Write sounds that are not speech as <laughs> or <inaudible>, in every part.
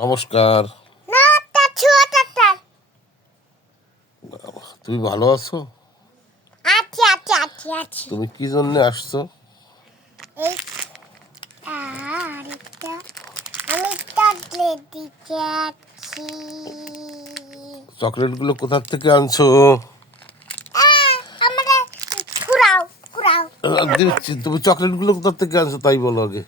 নমস্কার। তুমি ভালো আছো? তুমি কি জন্য আসছো? চকলেট চকলেটগুলো কোথার থেকে আনছো? দিচ্ছি তুমি চকলেটগুলো কোথার থেকে আনছো তাই বলো আগে।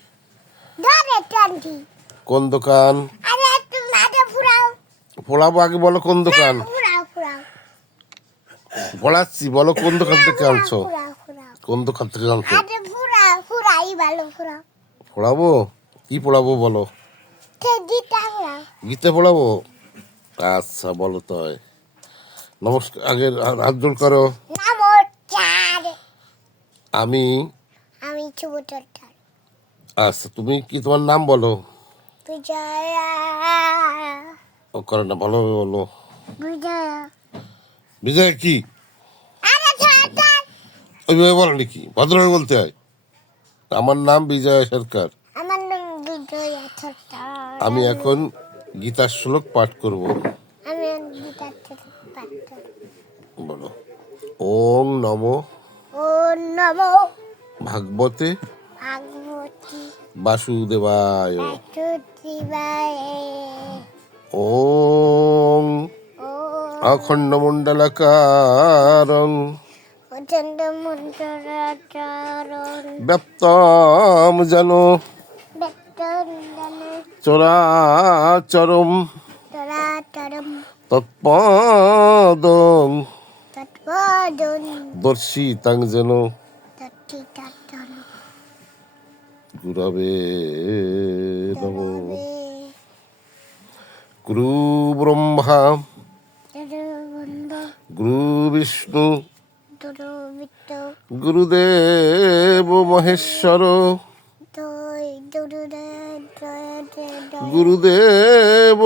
কোন দোকান আরে তুমি আরে ঘুরাও পড়াবো আগে বলো কোন দোকান? ঘুরাও পড়াচ্ছি বলো কোন দোকান থেকে আনছো? কোন দোকান থেকে আনছো? পড়াবো কি পড়াবো বলো? গীতে পড়াবো আচ্ছা বলো তো নমস্কার আগে হাত জোর করো আমি আমি আচ্ছা তুমি কি তোমার নাম বলো? ও করে না ভালোভাবে বলো। বিজয়া। কি? ওইভাবে বলো নাকি? ভদ্রভাবে বলতে হয়। আমার নাম বিজয় সরকার। আমি এখন গীতার শ্লোক পাঠ করব। বলো। ওং নম। ও নম। ভাগবতে। ভাগবতী। বাসুদেবায়। বাসুদেবায়। ওং অখণ্ড মণ্ডলাকারং ব্যপ্তম যেন চরাচরম তৎপদং দর্শিতাং যেন গুরবে নম গুরু ব্রহ্মা গুরু বিষ্ণু গুরুদেব মহেশ্বর গুরুদেব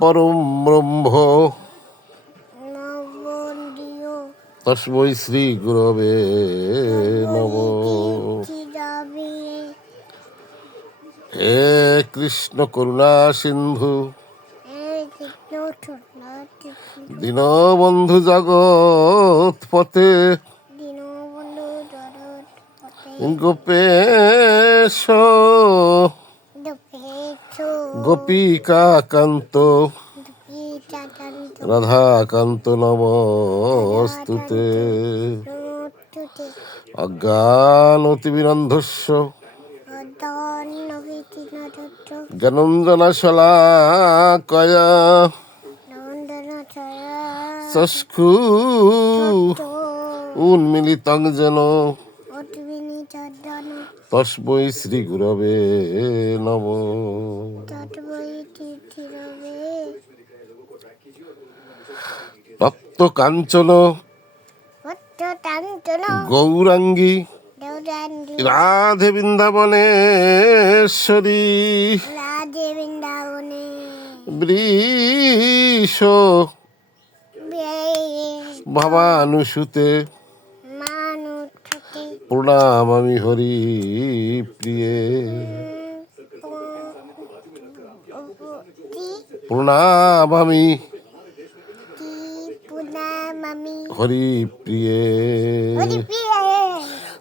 পরম ব্রহ্ম তস্মৈ শ্রী গুরবে নম হে কৃষ্ণ করুণা সিন্ধু। দীনবন্ধু জগৎ পথে। গোপেশ। গোপিকা কান্ত রাধাকান্ত নমস্তুতে। অজ্ঞান অতিবিরন্ধস্য জ্ঞানঞ্জনা শলাকয়া চক্ষু উন্মিলিতং যেন। তস্মৈ শ্রী গুরবে নম। তপ্ত কাঞ্চন। গৌরাঙ্গী। রাধে বৃন্দাবনেশ্বরী রাধে বৃন্দাবনে বৃষ ভবানুসুতে প্রণাম আমি হরি প্রিয়ে প্রণাম আমি হরি প্রিয়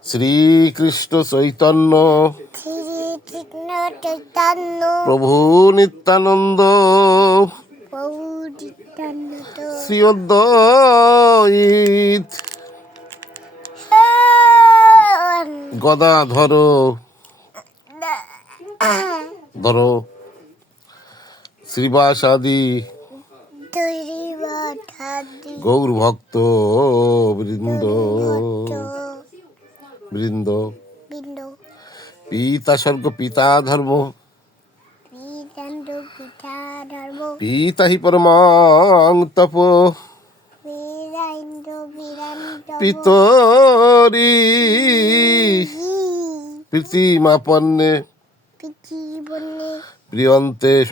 শ্রীকৃষ্ণ চৈতন্য। প্রভু নিত্যানন্দ। প্রভু নিত্যানন্দ। শ্রী অদ্বৈত গদাধর। ধরো। শ্রীবাসাদি। গৌর ভক্ত বৃন্দ। বৃন্দ। বিন্দু। পিতা স্বর্গ পিতা ধর্ম। পিতা হি পরমাং তপ। পিতরি। প্রীতিমাপন্নে প্রিয়ন্তে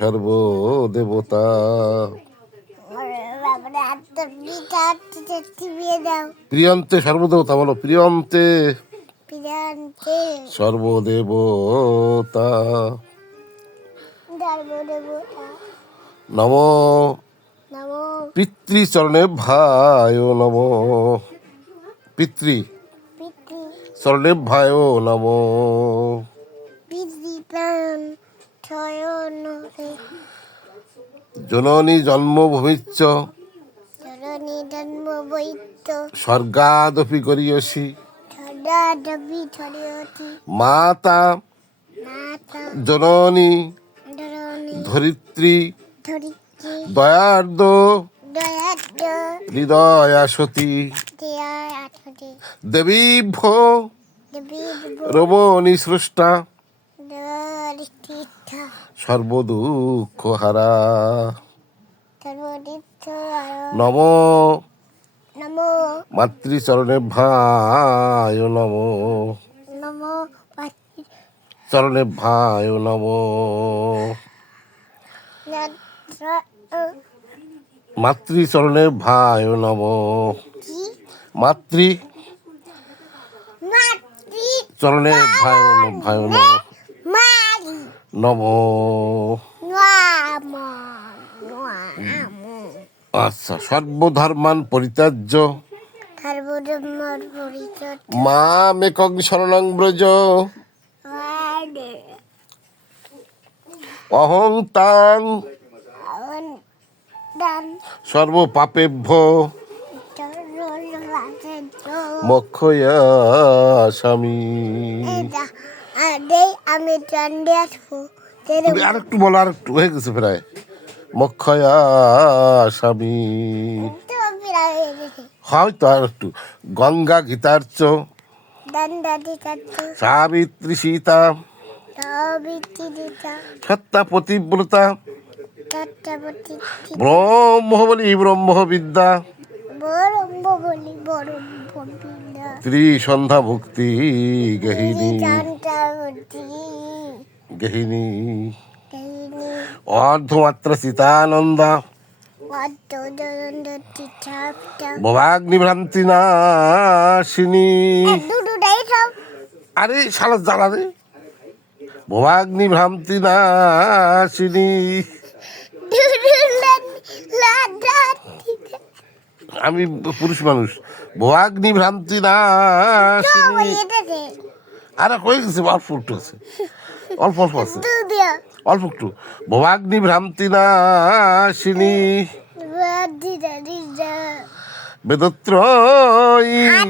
চিবিয়ে দাও। প্রিয়ন্তে সর্বদেবতা বলো প্রিয়ন্তে। সর্বদেবতা। নম পিতৃচরণে ভায় নম। পিতৃ। চরণে ভায় নম। জননী জন্মভূমিচ্চ ধরণী জন্ম বৈত্য স্বর্গাদপি করিয়সি। মাতা জননী ধরিত্রী দয়ার্দ হৃদয়া সতী দেয়া আঠরে দেবী ভো দেবী রমণী দরিষ্ঠিতা সর্বদুঃখ হারা নম মাতৃচরণে ভায় নম। চরণে ভায় নম। মাতৃচরণে ভায় নম। মাতৃ চরণে ভায় নম ভায় নম। মারি নম। নাম নাম। আচ্ছা সর্বধর্মান পরিত্যাজ্য। মা মেকং শরণং ব্রজ। অহং তাং। আওন দান সর্বপাপেভ্য। মক্ষয়া স্বামী। আরে আমি তুমি আরেকটু বলো আরেকটু হয়ে গেছে প্রায়। মক্ষয়া স্বামী। তো হয়তো আর একটু। গঙ্গা গীতার্চ সাবিত্রী সীতা সত্তা পতিব্রতা তত্ত্বপতি ব্রহ্ম বলি ব্রহ্ম বিদ্যা বরম্ব বলি বরম্ব বিন্দা ত্রিসন্ধ্যা ভক্তি গহিনী। গহিনী। অর্ধমাত্রা সীতানন্দা। পদ্ম ভবাগ্নি ভ্রান্তি নাশিনী আরে শালা জ্বালা রে। ভবাগ্নি ভ্রান্তি নাশিনী আমি পুরুষ মানুষ। ভবাগ্নি ভ্রান্তি নাশিনী আরে হয়ে গেছে? অল্প একটু আছে। অল্প অল্প আছে। অল্প একটু। ভবাগ্নি ভ্রান্তি নাশিনী <laughs> বেদত্রয়ী। না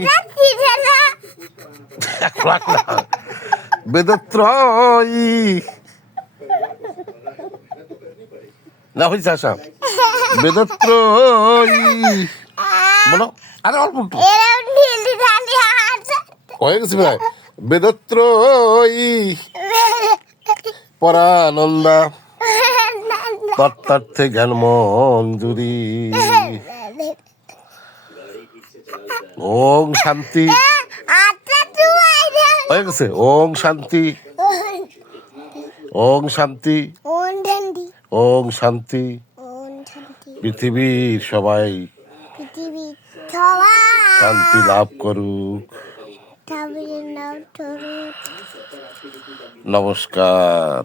বেদত্রয়ী। না হয়েছে আশা। বেদত্রয়ী। বলো। আরে অল্প একটু। হয়ে গেছে বেদত্রয়ী। পরানন্দা। তত্ত্বার্থে জ্ঞান মঞ্জুরি ওং শান্তি। হয়ে গেছে। ওং শান্তি। ওং শান্তি। ওন ঢান্ডি ওং শান্তি। পৃথিবীর সবাই পৃথিবী সবাই শান্তি লাভ করুক ঠাকুরের নাম তরু নমস্কার নমস্কার